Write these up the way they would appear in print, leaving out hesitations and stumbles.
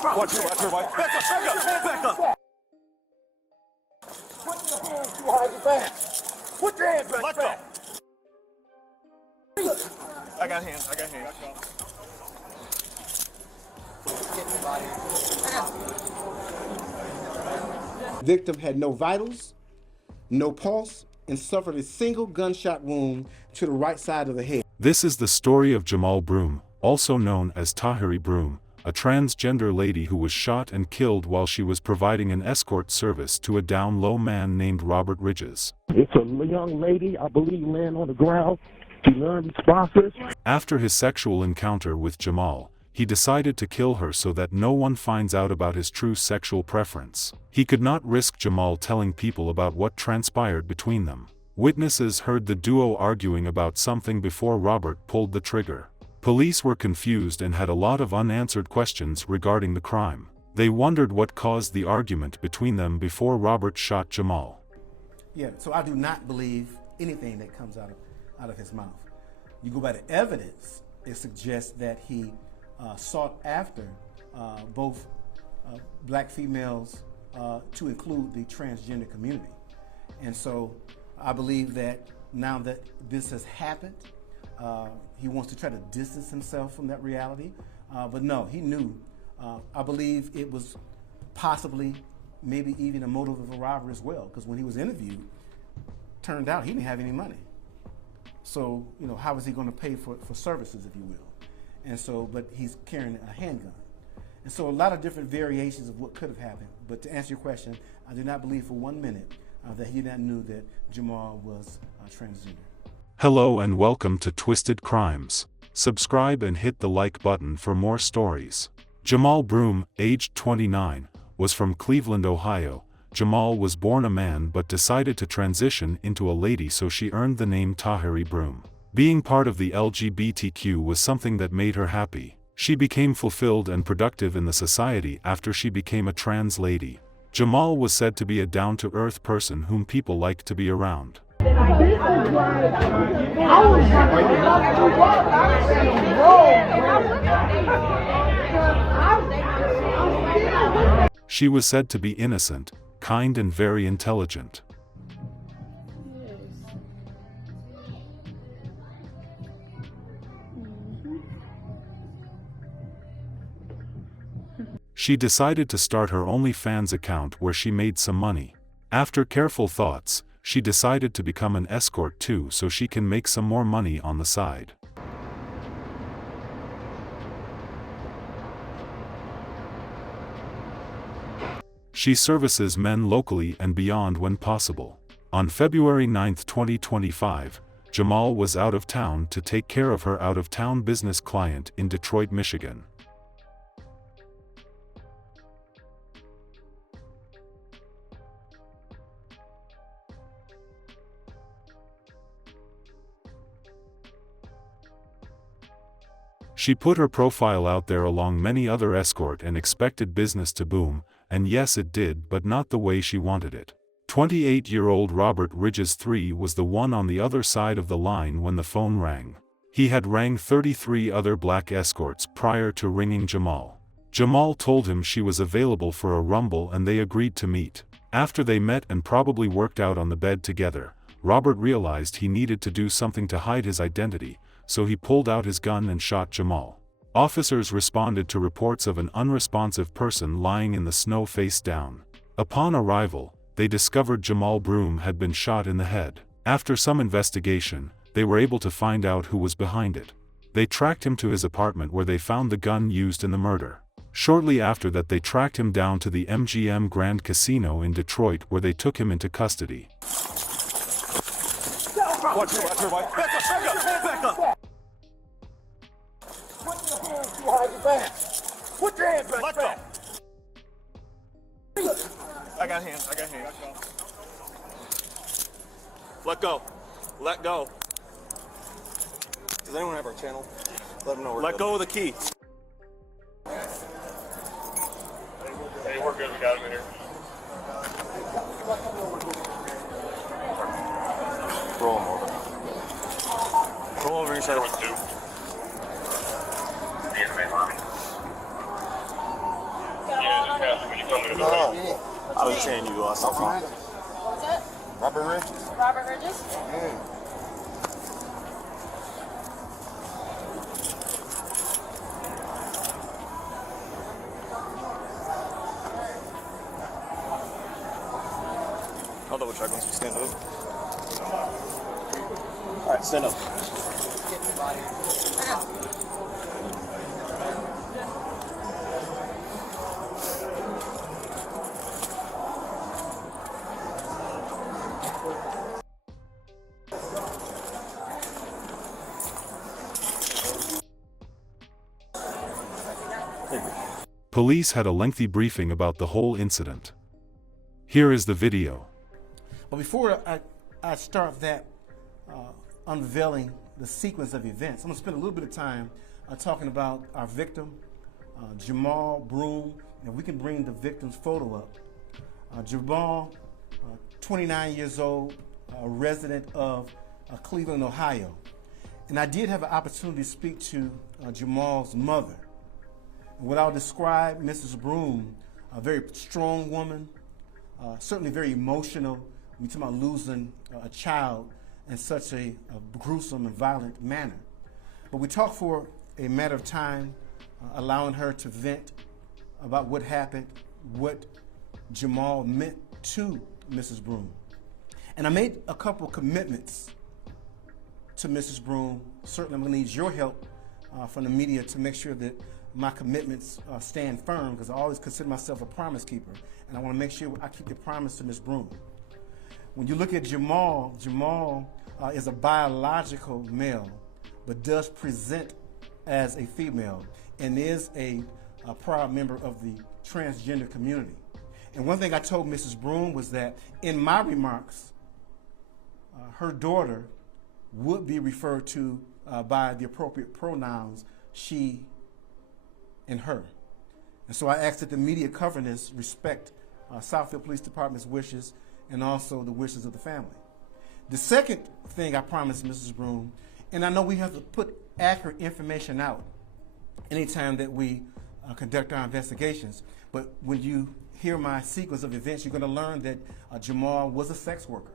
Watch her, watch. Back up. Put your hands behind your back. Put your hands behind your back. I got hands. Victim had no vitals, no pulse, and suffered a single gunshot wound to the right side of the head. This is the story of Jamal Broom, also known as Tahiry Broom, a transgender lady who was shot and killed while she was providing an escort service to a down-low man named Robert Ridges. It's a young lady, I believe, laying on the ground. She learned this process. After his sexual encounter with Jamal, he decided to kill her so that no one finds out about his true sexual preference. He could not risk Jamal telling people about what transpired between them. Witnesses heard the duo arguing about something before Robert pulled the trigger. Police were confused and had a lot of unanswered questions regarding the crime. They wondered what caused the argument between them before Robert shot Jamal. Yeah, so I do not believe anything that comes out of his mouth. You go by the evidence, it suggests that he sought after both black females to include the transgender community. And so I believe that now that this has happened, he wants to try to distance himself from that reality. But no, he knew. I believe it was possibly maybe even a motive of a robbery as well, because when he was interviewed, turned out he didn't have any money. So, how is he going to pay for services, if you will? And so, but he's carrying a handgun. And so a lot of different variations of what could have happened. But to answer your question, I do not believe for 1 minute that he not knew that Jamal was transgender. Hello and welcome to Twisted Crimes. Subscribe and hit the like button for more stories. Jamal Broom, aged 29, was from Cleveland, Ohio. Jamal was born a man but decided to transition into a lady, so she earned the name Tahiry Broom. Being part of the LGBTQ was something that made her happy. She became fulfilled and productive in the society after she became a trans lady. Jamal was said to be a down-to-earth person whom people liked to be around. She was said to be innocent, kind and very intelligent. She decided to start her OnlyFans account where she made some money. After careful thoughts, she decided to become an escort too, so she can make some more money on the side. She services men locally and beyond when possible. On February 9, 2025, Jamal was out of town to take care of her out-of-town business client in Detroit, Michigan. She put her profile out there along many other escort and expected business to boom, and yes it did, but not the way she wanted it. 28-year-old Robert Ridges III was the one on the other side of the line when the phone rang. He had rang 33 other black escorts prior to ringing Jamal. Jamal told him she was available for a rumble and they agreed to meet. After they met and probably worked out on the bed together, Robert realized he needed to do something to hide his identity, so he pulled out his gun and shot Jamal. Officers responded to reports of an unresponsive person lying in the snow face down. Upon arrival, they discovered Jamal Broom had been shot in the head. After some investigation, they were able to find out who was behind it. They tracked him to his apartment where they found the gun used in the murder. Shortly after that, they tracked him down to the MGM Grand Casino in Detroit where they took him into custody. Watch her. Back up. Put your hands behind your back. Put your hands behind your back. I got hands. Let go. Does anyone have our channel? Let them know we're Let good. go of the key. Hey, we're good. We got him in here. Roll them over. Roll over inside. With two. The main line. I was saying you something. What's that? Robert Ridges. Robert Ridges? I'll double check once we stand up. All right, stand up. Police had a lengthy briefing about the whole incident. Here is the video. But before I start that unveiling the sequence of events, I'm going to spend a little bit of time talking about our victim, Jamal Broom, and we can bring the victim's photo up. Jamal, 29 years old, a resident of Cleveland, Ohio. And I did have an opportunity to speak to Jamal's mother. What I'll describe Mrs. Broom, a very strong woman, certainly very emotional. We're talking about losing a child in such a gruesome and violent manner. But we talked for a matter of time, allowing her to vent about what happened, what Jamal meant to Mrs. Broom. And I made a couple commitments to Mrs. Broom. Certainly I'm going to need your help from the media to make sure that my commitments stand firm, because I always consider myself a promise keeper, and I want to make sure I keep the promise to Ms. Broom. When you look at Jamal, is a biological male, but does present as a female, and is a proud member of the transgender community. And one thing I told Mrs. Broom was that in my remarks, her daughter would be referred to by the appropriate pronouns, she and her. And so I asked that the media covering this respect Southfield Police Department's wishes and also the wishes of the family. The second thing I promised Mrs. Broom, and I know we have to put accurate information out anytime that we conduct our investigations, but when you hear my sequence of events, you're going to learn that Jamal was a sex worker,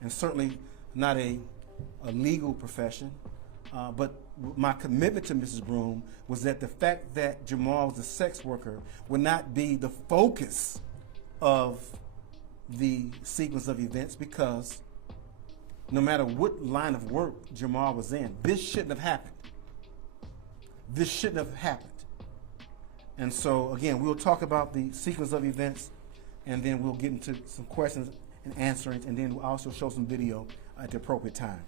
and certainly not a legal profession, but my commitment to Mrs. Broom was that the fact that Jamal was a sex worker would not be the focus of the sequence of events, because no matter what line of work Jamal was in, this shouldn't have happened. This shouldn't have happened. And so, again, we'll talk about the sequence of events, and then we'll get into some questions and answerings, and then we'll also show some video at the appropriate time.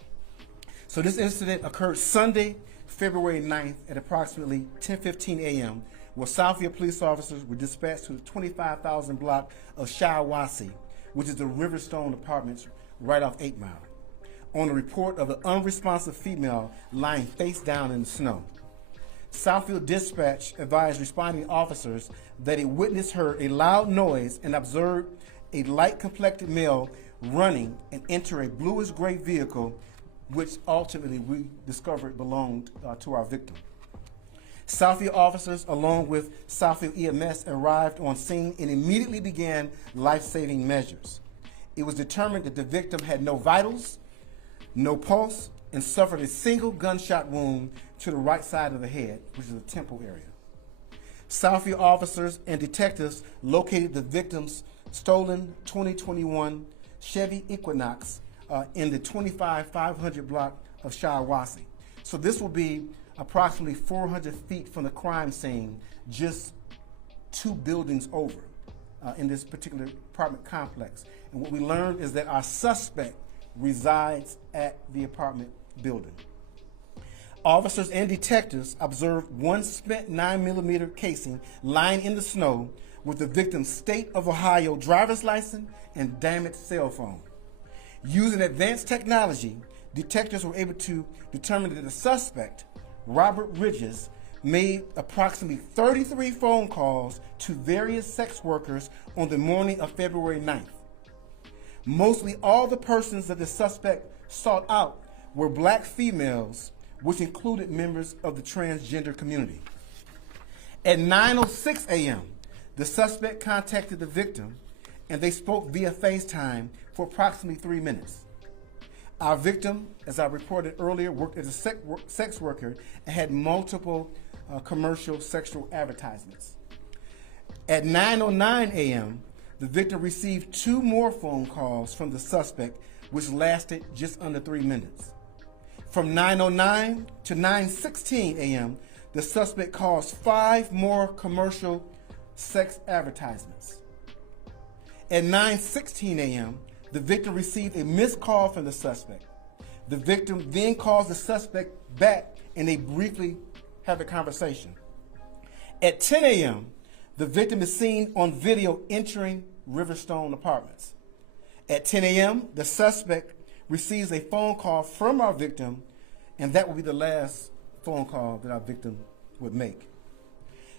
So this incident occurred Sunday, February 9th at approximately 10:15 a.m., where Southfield police officers were dispatched to the 25,000 block of Shiawassee, which is the Riverstone Apartments right off 8 Mile, on a report of an unresponsive female lying face down in the snow. Southfield Dispatch advised responding officers that a witness heard a loud noise and observed a light-complected male running and enter a bluish-gray vehicle, which ultimately we discovered belonged to our victim. Southfield officers, along with Southfield EMS, arrived on scene and immediately began life-saving measures. It was determined that the victim had no vitals, no pulse, and suffered a single gunshot wound to the right side of the head, which is the temple area. Southfield officers and detectives located the victim's stolen 2021 Chevy Equinox in the 25,500 block of Shiawassee. So this will be approximately 400 feet from the crime scene, just 2 buildings over in this particular apartment complex. And what we learned is that our suspect resides at the apartment building. Officers and detectives observed one spent 9mm casing lying in the snow with the victim's state of Ohio driver's license and damaged cell phone. Using advanced technology, detectives were able to determine that the suspect, Robert Ridges, made approximately 33 phone calls to various sex workers on the morning of February 9th. Mostly all the persons that the suspect sought out were black females, which included members of the transgender community. At 9:06 a.m., The suspect contacted the victim, and they spoke via FaceTime for approximately 3 minutes. Our victim, as I reported earlier, worked as a sex worker and had multiple commercial sexual advertisements. At 9:09 a.m., the victim received 2 more phone calls from the suspect, which lasted just under 3 minutes. From 9:09 to 9:16 a.m., the suspect caused 5 more commercial sex advertisements. At 9:16 a.m., the victim received a missed call from the suspect. The victim then calls the suspect back and they briefly have a conversation. At 10 a.m., the victim is seen on video entering Riverstone Apartments. At 10 a.m., the suspect receives a phone call from our victim, and that will be the last phone call that our victim would make.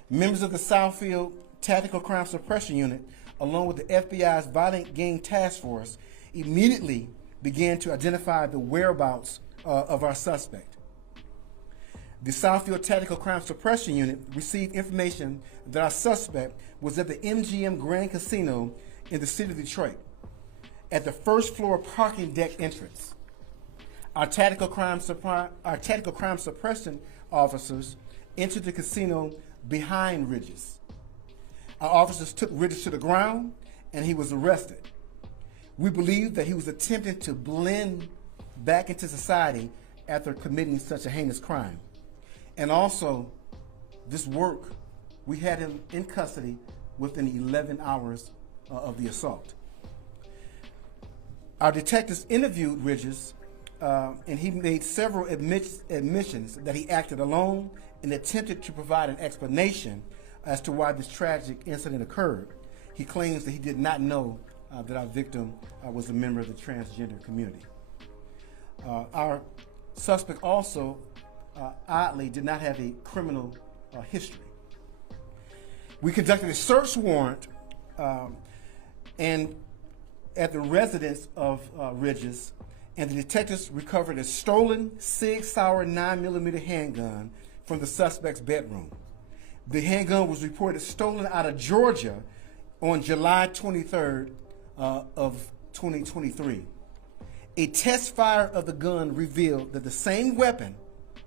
Members of the Southfield Tactical Crime Suppression Unit, along with the FBI's Violent Gang Task Force, immediately began to identify the whereabouts of our suspect. The Southfield Tactical Crime Suppression Unit received information that our suspect was at the MGM Grand Casino in the city of Detroit, at the first floor parking deck entrance. Our tactical crime suppression officers entered the casino behind Ridges. Our officers took Ridges to the ground, and he was arrested. We believe that he was attempting to blend back into society after committing such a heinous crime. And also, this work, we had him in custody within 11 hours of the assault. Our detectives interviewed Ridges, and he made several admissions that he acted alone and attempted to provide an explanation as to why this tragic incident occurred. He claims that he did not know that our victim was a member of the transgender community. Our suspect also, oddly, did not have a criminal history. We conducted a search warrant and at the residence of Ridges, and the detectives recovered a stolen Sig Sauer 9mm handgun from the suspect's bedroom. The handgun was reported stolen out of Georgia on July 23rd of 2023. A test fire of the gun revealed that the same weapon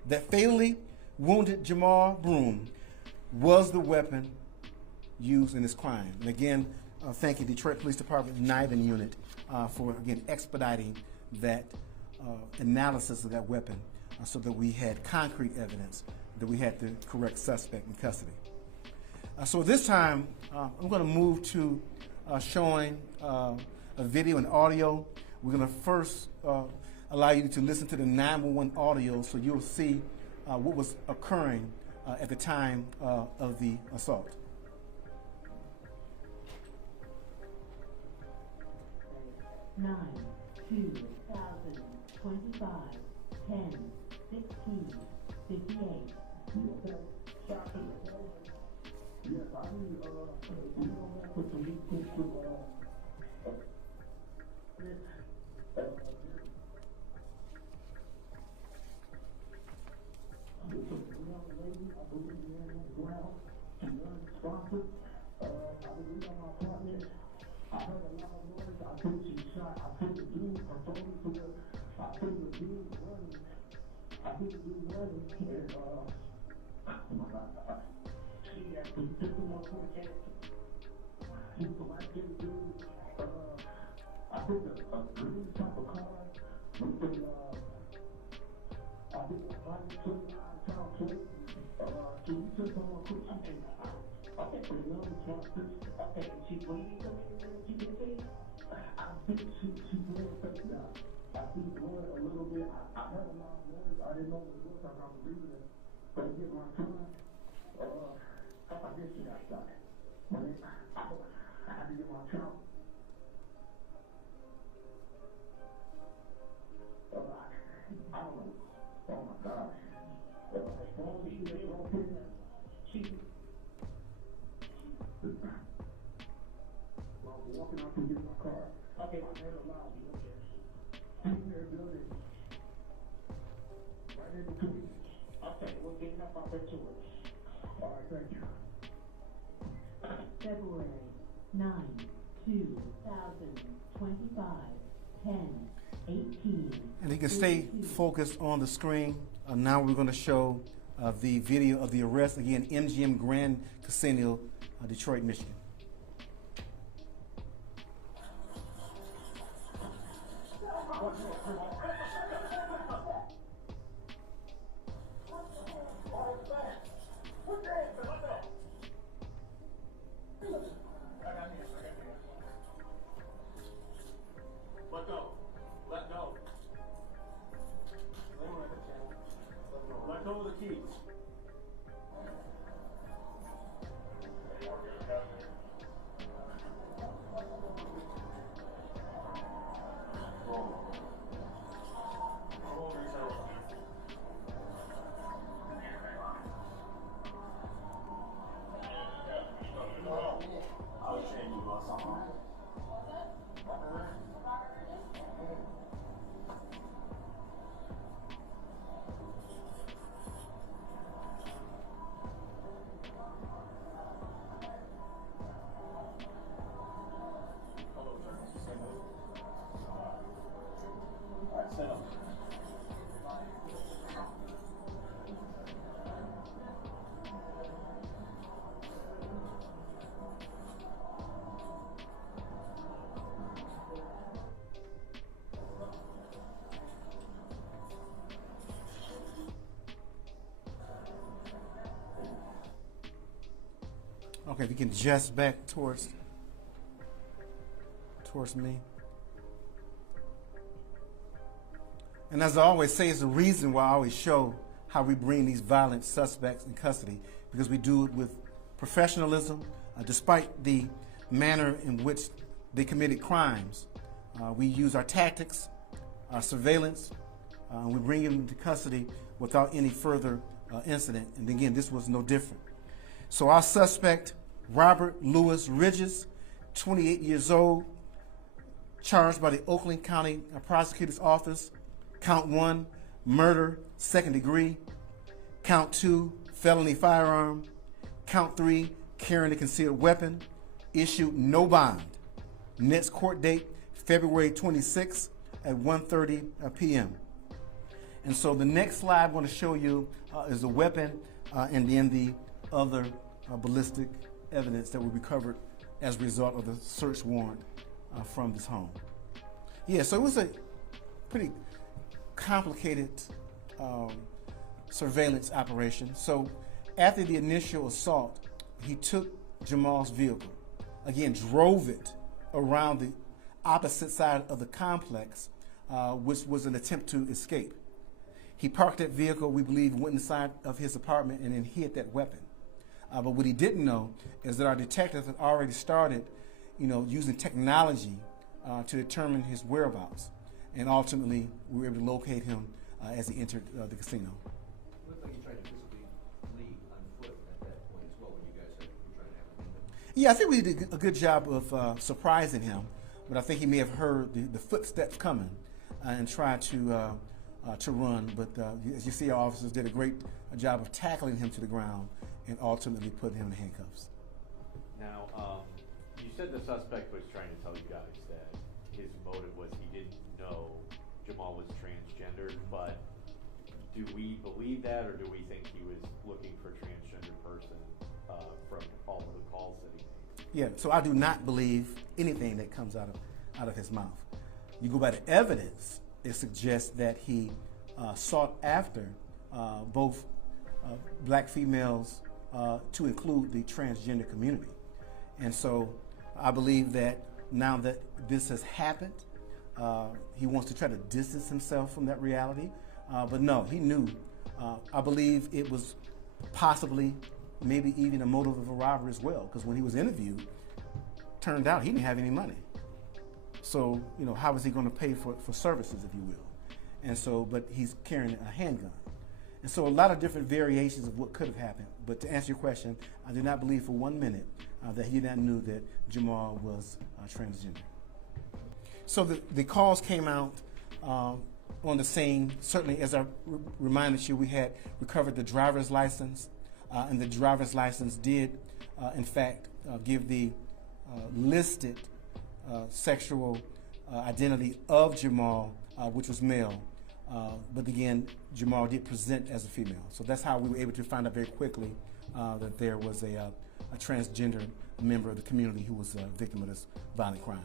that fatally wounded Jamal Broom was the weapon used in this crime. And again, thank you, Detroit Police Department Nivin Unit, for, again, expediting that analysis of that weapon so that we had concrete evidence that we had the correct suspect in custody. So this time, I'm going to move to showing a video and audio. We're going to first allow you to listen to the 911 audio so you'll see what was occurring at the time of the assault. 9/2025 10/16/58. Yes, I need, put some heat to, lady, I believe laying on the ground. She's unresponsive. I believe on my apartment. I heard a loud noise. I think she shot. I think the dude, her phone to her. I think the dude running. And oh my God. She actually took him on for the he's the white kid dude. I think a green type of car with the I think the body took town plate. Can you took someone quick? Okay. The number responses. Okay, she bleeding something she can say? I think she bled face now. I see blood a little bit. I heard a loud noise. I didn't know what it was. I was breathing it. But I get my time. I guess she got shot. But I had to get my count. I don't know. Oh my gosh. Walking out to get my car. Okay, I heard a loud noise. In their building. Right in between. Okay, we're getting up out there to it. All right, thank you. February 9, 2025, 10:18. And you can stay focused on the screen. Now we're going to show the video of the arrest. Again, MGM Grand Casino, Detroit, Michigan. Let go. Let go. Let go of the keys. Okay, if you can adjust back towards me. And as I always say, it's the reason why I always show how we bring these violent suspects in custody, because we do it with professionalism, despite the manner in which they committed crimes. We use our tactics, our surveillance, and we bring them into custody without any further incident. And again, this was no different. So our suspect, Robert Louis Ridges, 28 years old, charged by the Oakland County Prosecutor's Office. Count 1, murder, second degree. Count 2, felony firearm. Count 3, carrying a concealed weapon. Issued no bond. Next court date, February 26th at 1:30 p.m. And so the next slide I'm going to show you is the weapon and then the other ballistic evidence that will be recovered as a result of the search warrant from this home. Yeah, so it was a pretty complicated surveillance operation. So after the initial assault, he took Jamal's vehicle, again, drove it around the opposite side of the complex, which was an attempt to escape. He parked that vehicle, we believe, went inside of his apartment and then hid that weapon. But what he didn't know is that our detectives had already started, using technology to determine his whereabouts. And ultimately, we were able to locate him as he entered the casino. It looked like you tried to physically leave on foot at that point as well when you guys were trying to have him. Yeah, I think we did a good job of surprising him, but I think he may have heard the footsteps coming and tried to run. But as you see, our officers did a great job of tackling him to the ground and ultimately putting him in handcuffs. Now, you said the suspect was trying to tell you guys that his motive was he didn't know Jamal was transgendered, but do we believe that, or do we think he was looking for a transgender person from all of the calls that he made? Yeah, so I do not believe anything that comes out of his mouth. You go by the evidence, it suggests that he sought after both black females to include the transgender community. And so I believe that now that this has happened, he wants to try to distance himself from that reality. But no, he knew. I believe it was possibly maybe even a motive of a robbery as well, because when he was interviewed, turned out he didn't have any money. So, how was he going to pay for services, if you will? And so, but he's carrying a handgun. And so a lot of different variations of what could have happened. But to answer your question, I do not believe for 1 minute that he did not knew that Jamal was transgender. So the calls came out on the scene. Certainly, as I reminded you, we had recovered the driver's license, and the driver's license did, in fact, give the listed sexual identity of Jamal, which was male. But again, Jamal did present as a female. So that's how we were able to find out very quickly that there was a transgender member of the community who was a victim of this violent crime.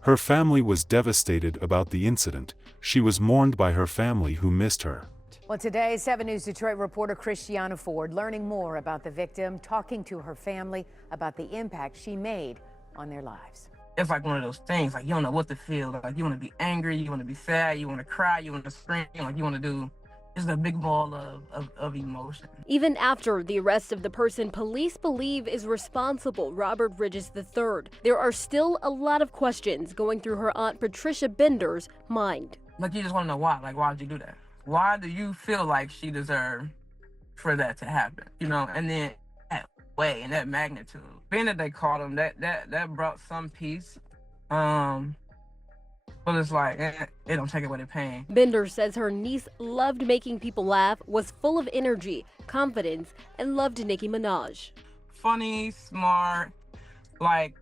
Her family was devastated about the incident. She was mourned by her family who missed her. Well, today, 7 News Detroit reporter Christiana Ford learning more about the victim, talking to her family about the impact she made on their lives. It's like one of those things, like you don't know what to feel. Like you want to be angry, you want to be sad, you want to cry, you want to scream, like you want to do. It's a big ball of emotion. Even after the arrest of the person police believe is responsible, Robert Ridges III, there are still a lot of questions going through her aunt Patricia Bender's mind. Like you just want to know why. Like, why did you do that? Why do you feel like she deserved for that to happen? You know, and then that way and that magnitude. Being that they caught him, that brought some peace. But it's like, it don't take away the pain. Bender says her niece loved making people laugh, was full of energy, confidence, and loved Nicki Minaj. Funny, smart, like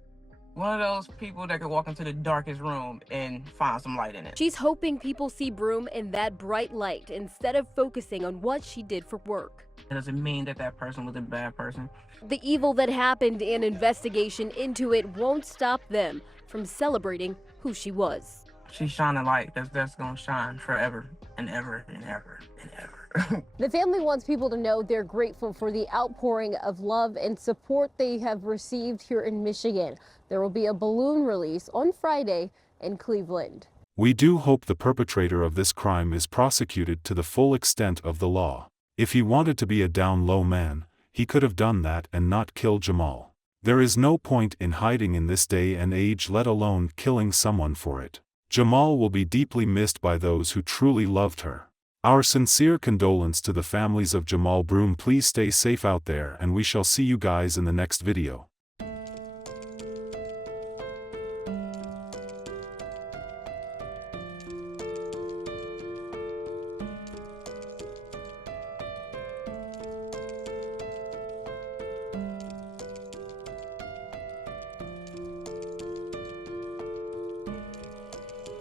one of those people that could walk into the darkest room and find some light in it. She's hoping people see Broom in that bright light instead of focusing on what she did for work. It doesn't mean that that person was a bad person. The evil that happened and investigation into it won't stop them from celebrating who she was. She's shining light that's gonna shine forever and ever and ever and ever. The family wants people to know they're grateful for the outpouring of love and support they have received here in Michigan. There will be a balloon release on Friday in Cleveland. We do hope the perpetrator of this crime is prosecuted to the full extent of the law. If he wanted to be a down-low man, he could have done that and not kill Jamal. There is no point in hiding in this day and age, let alone killing someone for it. Jamal will be deeply missed by those who truly loved her. Our sincere condolence to the families of Jamal Broom. Please stay safe out there, and we shall see you guys in the next video.